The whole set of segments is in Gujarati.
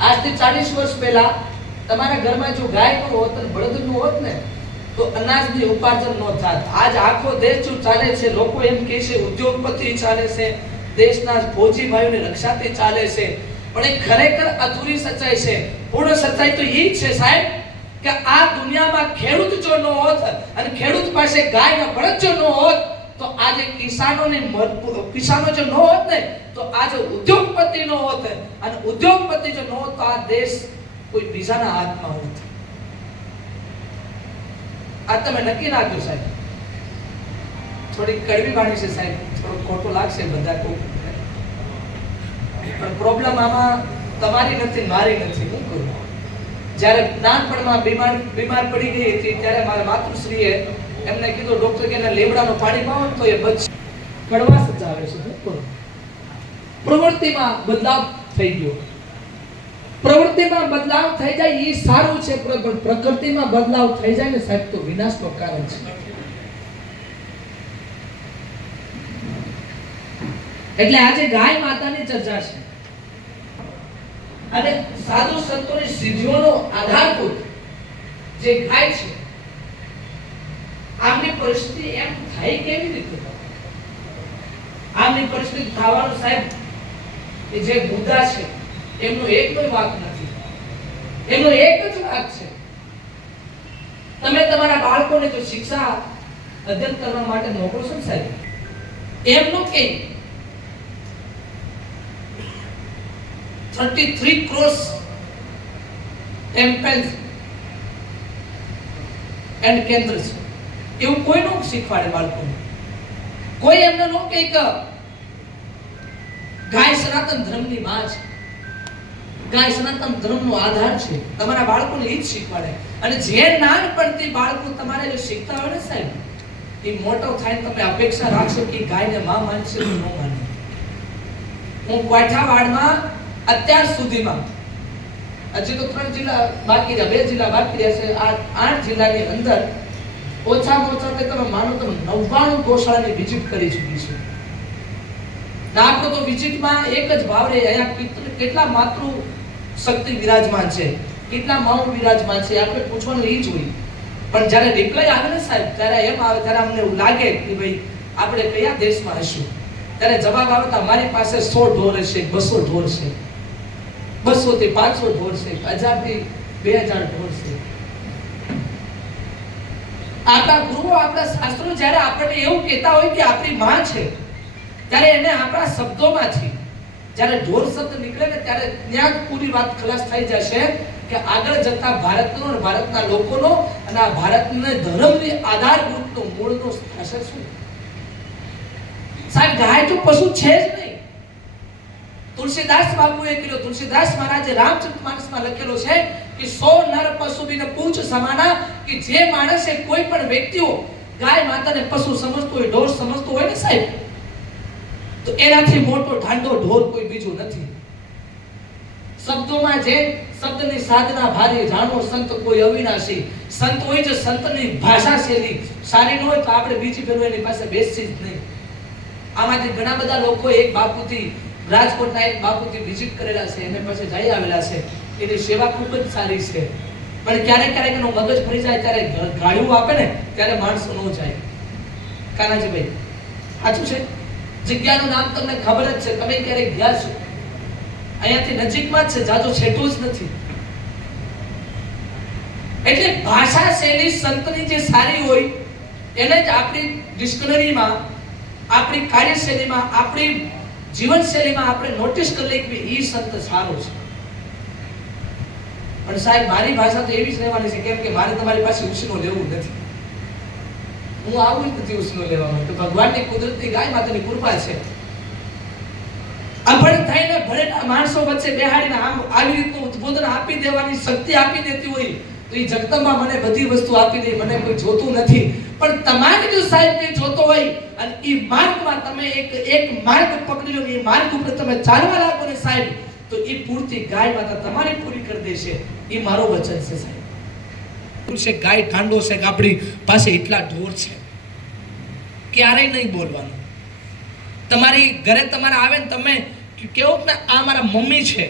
આજથી 40 વર્ષ પહેલા તમારા ઘરમાં જો ગાય નો હોત અને બળદ નો હોત ને તો અનાજની ઉપાર્જન ન થાત. આજ આખો દેશ જો ચાલે છે, લોકો એમ કહે છે ઉદ્યોગપતિ ચાલે છે, દેશના ફૌજી ભાઈઓની રક્ષાથી ચાલે છે, પણ એ ખરેખર અધૂરી સચ્ચાઈ છે. પૂર્ણ સચ્ચાઈ તો એ જ છે સાહેબ કે આ દુનિયામાં ખેડૂત જો ન હોત અને ખેડૂત પાસે ગાય ને બળદ જો ન હોત તો આજે કિસાનો જો ન હોત ને તો આજે ઉદ્યોગપતિ ન હોત, અને ઉદ્યોગપતિ જો ન હોત તો આ દેશ કોઈ બીજાના હાથમાં હોત. આ તમે નક્કી રાખ્યો સાહેબ. થોડી કડવી વાણી છે સાહેબ, થોડું ખોટું લાગશે બધા કો, પણ પ્રોબ્લેમ આમાં તમારી નથી, મારી નથી. શું કરું? જ્યારે નાનપણમાં બીમાર પડી ગઈ હતી ત્યારે મારા માતૃશ્રીએ એમને કીધું, ડોક્ટર કે લીમડાનું પાણી પાવો તો એ બચશે. કડવાશ જ આવે છે. શું કરું? પ્રવૃત્તિમાં બદલાવ થઈ ગયો. પ્રવૃત્તિમાં બદલાવ થઈ જાય એ સારું છે, પણ પ્રકૃતિમાં બદલાવ થઈ જાય ને સાહેબ તો વિનાશનું કારણ છે. એટલે આજે ગાય માતાની ચર્ચા છે અને સાધુ સંતોની સિદ્ધિઓનો આધારભૂત જે ગાય છે, આમની પરિસ્થિતિ એમ થાય કેવી રીતે? આમની પરિસ્થિતિ થવાનું સાહેબ એ જે મુદ્દા છે એમનો એક કોઈ વાત નથી, એમનો એક જ વાત છે. તમે તમારા બાળકોને જો શિક્ષા અધ્યયન કરવા માટે મોકલો છો સાહેબ, એમનું કે 33 crores temples and કેન્દ્ર છે, એવું કોઈ નો શીખવાડે બાળકોને. કોઈ એમને નો કે ગાય સનાતન ધર્મની માં છે, ગાય સનાતન ધર્મનો આધાર છે. તમારા બાળકોને એ જ શીખવાડે. અને જે નાનપણથી બાળકો તમારે જો શીખતા હોય ને સાહેબ, એ મોટો થાય તમે અપેક્ષા રાખશો કે ગાયને માં માનશે તો ન માને. હું કાઠિયાવાડમાં અત્યાર સુધીમાં હજી તો 3 જિલ્લા બાકી રહ્યા, 2 જિલ્લા બાકી રહ્યા છે. આ 8 જિલ્લાની અંદર ઓછામાં ઓછા કે તમે માનો તો 99 ગૌશાળાની વિઝિટ કરી ચૂકી છે. આપણે તો વિઝિટમાં એક જ ભાવ રહે, અહીંયા કેટલા માતૃ શક્તિ વિરાજમાન છે, કેટલા માઉ વિરાજમાન છે, આપણે પૂછવાનું એ જ હોય. પણ જ્યારે રિપ્લાય આવે ને સાહેબ, ત્યારે એમ આવે, ત્યારે અમને એવું લાગે કે ભાઈ આપણે કયા દેશમાં હશું. ત્યારે જવાબ આવે તો અમારી પાસે 100 ઢોર હશે, 200 ઢોર છે, 200 થી 500 ઢોર છે, 1000 થી 2000 ઢોર છે. આપણા ગુરુઓ, આપણા શાસ્ત્રો જ્યારે આપણને એવું કહેતા હોય કે આપણી માં છે, ત્યારે એને આપણા શબ્દોમાંથી જ્યારે ઢોર શબ્દ નીકળે ને ત્યારે ત્યાં પૂરી વાત ખલાસ થઈ જશે કે આગળ જતા ભારતનો અને ભારતના લોકોનો અને આ ભારતને ધર્મની આધારભૂતનો મૂળનો થશે શું? સાહેબ ગાય તો પશુ છે જ નહીં. તુલસીદાસ બાપુએ કીધું, તુલસીદાસ મહારાજે રામચરિતમાનસમાં લખેલો છે કે 100 નર પશુ બિન પૂંછ સમાના, કે જે માણસે કોઈ પણ વ્યક્તિઓ ગાય માતાને પશુ સમજતો હોય, ઢોર સમજતો હોય ને સાહેબ, તો એનાથી મોટો ઢાંડો ઢોર કોઈ બીજું નથી. શબ્દોમાં જે શબ્દની સાધના ભારી, જાણો સંત કોઈ અવિનાશી. સંત હોય જો સંતની ભાષા શૈલી સારી ન હોય તો આપણે બીજી ફેરો એની પાસે બેસી જ નહીં. આમાંથી ઘણા બધા લોકો એક બાપુથી, રાજકોટના એક બાપુથી વિઝિટ કરેલા છે, એની પાસે જઈ આવેલા છે. એની સેવા ખૂબ જ સારી છે, પણ ક્યારેક ક્યારેક એનો મગજ ફરી જાય ત્યારે ગાળ્યું આપે ને ત્યારે માણસો ન જાય. કાનાજીભાઈ સાચું છે? જગ્યાનું નામ તમને ખબર જ છે, તમે ક્યારેક ગયા છો? અહીંયાથી નજીકમાં જ છે, જાજો છેટો જ નથી. એટલે ભાષા શૈલી સંતની જે સારી હોય એને જ આપણી ડિક્શનરીમાં, આપણી કાર્યશૈલીમાં, આપણી જીવનશૈલીમાં આપણે નોટિસ કરી લઈએ કે એ સંત સારો છે. પણ સાહેબ મારી ભાષા તો એવી જ રહેવાની છે, કેમ કે મારે તમારી પાસે ઉછીનો લેવું નથી. હું આવું જ નથી ઉછીનો લેવા માટે. ભગવાનની કુદરતી ગાય માતાની કૃપા છે. અભણ થઈને ભણેલા માણસો વચ્ચે બેહાડીને આમ આવી રીતનું ઉદ્બોધન આપી દેવાની શક્તિ આપી દેતી હોય તો એ જગતમાં મને બધી વસ્તુ આપી દે, મને કોઈ જોતું નથી. પણ તમારે જો સાહેબ કંઈ જોતો હોય અને એ માર્ગમાં તમે એક માર્ગ પકડી લો, એ માર્ગ ઉપર તમે ચાલવા લાગો ને સાહેબ, તો એ પૂર્તિ ગાય માતા તમારી પૂરી કરી દેશે. એ મારો વચન છે સાહેબ. છે ગાય ઠાંડો છે કે આપણી પાસે એટલા ઢોર છે, ક્યારેય નહીં બોલવાનું. તમારી ઘરે તમારે આવે ને તમે કેવો કે આ મારા મમ્મી છે,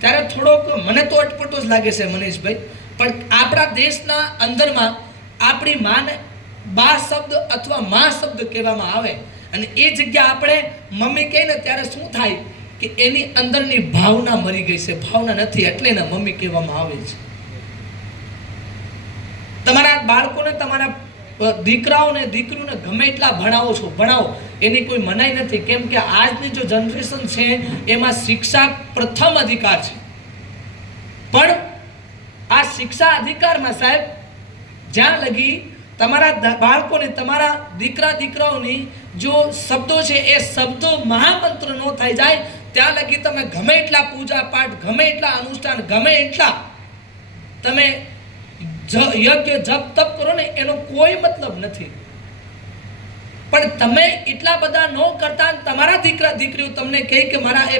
ત્યારે થોડોક મને તો અટપટો જ લાગે છે મનીષભાઈ, પણ આપણા દેશના અંદરમાં આપણી માને બા શબ્દ અથવા મા શબ્દ કહેવામાં આવે, અને એ જગ્યા આપણે મમ્મી કહીએ ને ત્યારે શું થાય કે એની અંદરની ભાવના મરી ગઈ છે, ભાવના નથી, એટલે એને મમ્મી કહેવામાં આવે છે. તમારા બાળકોને, તમારા દીકરાઓને દીકરીઓને ગમે એટલા ભણાવો છો, ભણાવો, એની કોઈ મનાઈ નથી. કેમ કે આજની જો જનરેશન છે એમાં શિક્ષા પ્રથમ અધિકાર છે. પણ આ શિક્ષા અધિકારમાં સાહેબ જ્યાં લગી તમારા બાળકોને, તમારા દીકરા દીકરાઓની જો શબ્દો છે એ શબ્દો મહામંત્ર ન થઈ જાય ત્યાં લગી તમે ગમે એટલા પૂજા પાઠ, ગમે એટલા અનુષ્ઠાન, ગમે એટલા તમે યજ્ઞ જપ તપ કરો ને એનો કોઈ મતલબ નથી. પણ તમે એટલા બધા ન કરતા, તમારા દીકરા દીકરીઓ તમને કહે કે મારા એ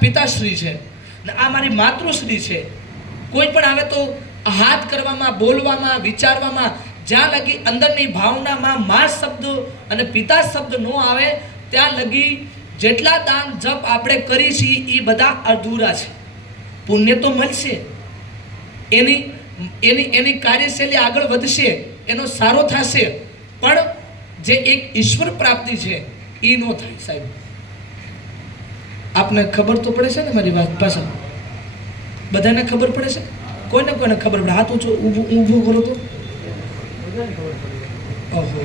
પિતાશ્રી છે ને આ મારી માતૃશ્રી છે, કોઈ પણ આવે તો હાથ કરવામાં, બોલવામાં, વિચારવામાં જ્યાં લગી અંદરની ભાવનામાં મા શબ્દ અને પિતા શબ્દ ન આવે ત્યાં લગી જેટલા દાન જપ આપણે કરી છીએ એ બધા અધૂરા છે. પુણ્ય તો મળશે, એની કાર્યશૈલી આગળ વધશે, એનો સારો થશે, પણ જે એક ઈશ્વર પ્રાપ્તિ છે એ ન થાય સાહેબ. આપને ખબર તો પડે છે ને મારી વાત ભાષા? બધાને ખબર પડે છે? કોઈને કોઈને ખબર પડે? હાથ ઊભું કરો તો. ઓહો,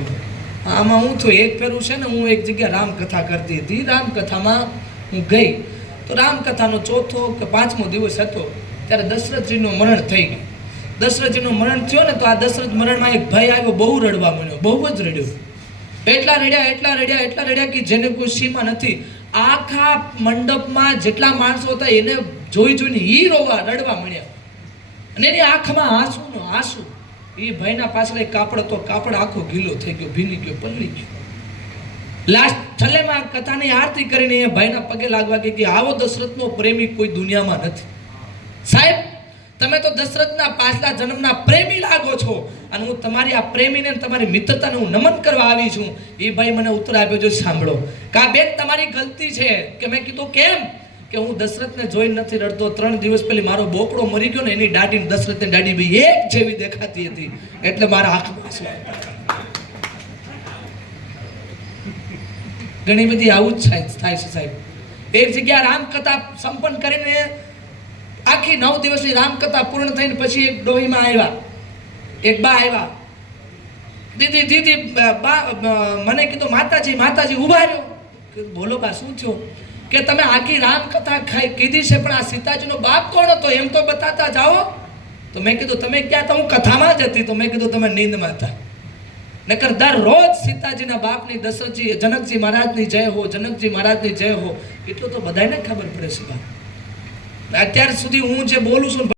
આમાં હું તો એક ફેરું છે ને, હું એક જગ્યા રામકથા કરતી હતી. રામકથામાં હું ગઈ તો રામકથાનો ચોથો કે પાંચમો દિવસ હતો ત્યારે દશરથજીનું મરણ થઈ ગયું. દશરથજીનું મરણ થયો ને તો આ દશરથ મરણમાં એક ભાઈ આવ્યો, બહુ રડવા માંડ્યો, બહુ જ રડ્યો. એટલા રડ્યા કે જેને કોઈ સીમા નથી. આખા મંડપમાં જેટલા માણસો હતા એને જોઈને ઈ રડવા મળ્યા, અને એની આંખમાં આંસુ. એ ભાઈના પાછળ એક કાપડ હતો, કાપડ આખો ગીલો થઈ ગયો, ભીની ગયો, પલળી ગયો. લાસ્ટ છેલ્લેમાં કથાની આરતી કરીને એ ભાઈના પગે લાગવા કે આવો દશરથનો પ્રેમી કોઈ દુનિયામાં નથી. સાહેબ, તમે તો દશરથના પાછલા જન્મના પ્રેમી લાગો છો, અને હું તમારી આ પ્રેમીને, તમારી મિત્રતાને હું નમન કરવા આવી છું. એ ભાઈ મને ઉત્તર આપ્યો છે, સાંભળો કે આ બેન તમારી ગલતી છે. કે મેં કીધું કેમ? કે હું દશરથને જોઈને નથી રડતો. 3 દિવસ પહેલી મારો બોકડો મરી ગયો ને એની દાઢી દશરથની દાઢી બી એક જેવી દેખાતી હતી, એટલે મારા આંખમાં આંસુ. ઘણી બધી આવું જ થાય છે સાહેબ. એક જગ્યા રામકથા સંપન્ન કરીને આખી 9 દિવસની રામકથા પૂર્ણ થઈને પછી એક ડોહીમાં આવ્યા, એક બા આવ્યા. દીદી બા મને કીધું માતાજી ઉભા રહ્યો. બોલો બા, શું થયું? કે તમે આખી રામકથા કીધી છે પણ આ સીતાજીનો બાપ કોણ હતો એમ તો બતાતા જાઓ. તો મેં કીધું તમે ક્યાં હતા? હું કથામાં જ હતી. તો મેં કીધું તમે નીંદમાં હતા. નકર દરરોજ સીતાજીના બાપની દશરથજી, જનકજી મહારાજની જય હો, જનકજી મહારાજની જય હો, એટલું તો બધાને ખબર પડે છે. અત્યાર સુધી હું જે બોલું છું